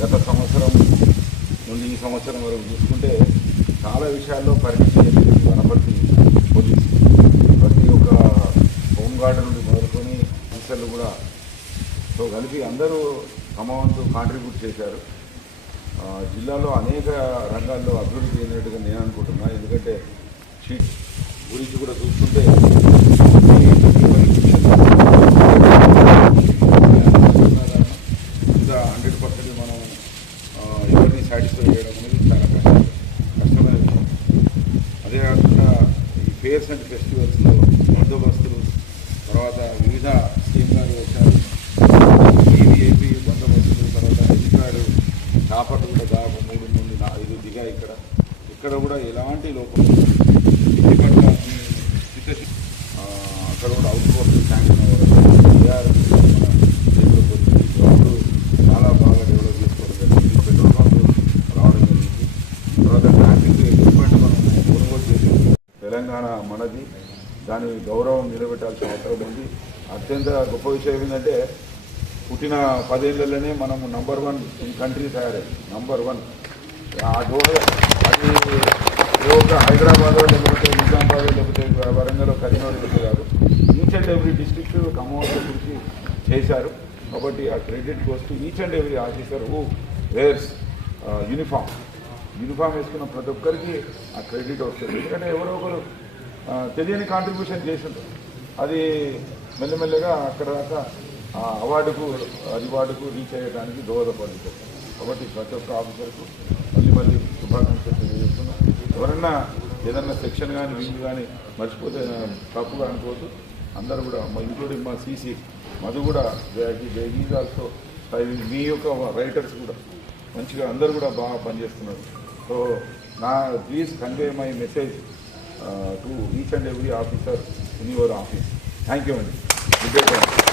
గత సంవత్సరం నుండి ఈ సంవత్సరం వరకు చూసుకుంటే చాలా విషయాల్లో పరిణితి చెందింది వనపర్తి పోలీస్. ప్రతి ఒక్క హోంగార్డు నుండి మొదలుకొని ఆఫీసర్లు కూడా సో కలిపి అందరూ తమ కాంట్రిబ్యూట్ చేశారు. జిల్లాలో అనేక రంగాల్లో అభివృద్ధి చెందినట్టుగా నేను అనుకుంటున్నాను ఎందుకంటే షీట్ గురించి కూడా చూసుకుంటే ఫేర్స్ అండ్ ఫెస్టివల్స్లో బందోబస్తులు తర్వాత వివిధ స్కీమ్ గారు వచ్చారు ఏపీ బందోబస్తులు తర్వాత అధికారులు చాపర్లు కూడా దాదాపు మూడు నుండి ఐదు దిగా ఇక్కడ. ఇక్కడ కూడా ఎలాంటి లోపం ఇంటి పట్ల అక్కడ కూడా అవుట్ కోర్టు శాంక్షన్ అవ్వడం చాలా బాగా డెవలప్ చేసుకోవడం జరిగింది. పెట్రోల్ పంప్ రావడం జరిగింది. తర్వాత ట్రాఫిక్ తెలంగాణ మనది. దాని గౌరవం నిలబెట్టాల్సిన అవసరం ఉంది. అత్యంత గొప్ప విషయం ఏంటంటే పుట్టిన పదేళ్ళలోనే మనం నంబర్ వన్ ఇన్ కంట్రీ తయారైంది నంబర్ వన్ ఆ గోడ అది ఏ ఒక్క హైదరాబాద్ లేకపోతే నిజామాబాద్ లేకపోతే వరంగల్లో కరీంనగర్ లేకపోతే కాదు ఈచ్ అండ్ ఎవ్రీ డిస్ట్రిక్ట్ ఖమ్మంలో గురించి చేశారు. కాబట్టి ఆ credit goes each and every officer who wears uniform uniform వేసుకున్న ప్రతి ఒక్కరికి ఆ క్రెడిట్ వస్తుంది. ఎందుకంటే ఎవరో ఒకరు తెలియని కాంట్రిబ్యూషన్ చేసింటారు అది మెల్లమెల్లగా అక్కడ దాకా ఆ అవార్డుకు రివార్డుకు రీచ్ అయ్యడానికి దోహదపడుతుంది. కాబట్టి ప్రతి ఒక్క ఆఫీసర్కు మళ్ళీ మళ్ళీ శుభాకాంక్షలు తెలియజేస్తున్నాం. ఎవరన్నా ఏదన్నా సెక్షన్ కానీ వింగ్ కానీ మర్చిపోతే తప్పుగా అనుకోవద్దు. అందరూ కూడా మా ఇంక్లూడింగ్ మా సీసీ మధు కూడా ఈజ్ ఆల్సో మీ యొక్క రైటర్స్ కూడా మంచిగా అందరూ కూడా బాగా పనిచేస్తున్నారు. సో నా please convey my message to each and every officer in your office thank you అండి గుడ్ డే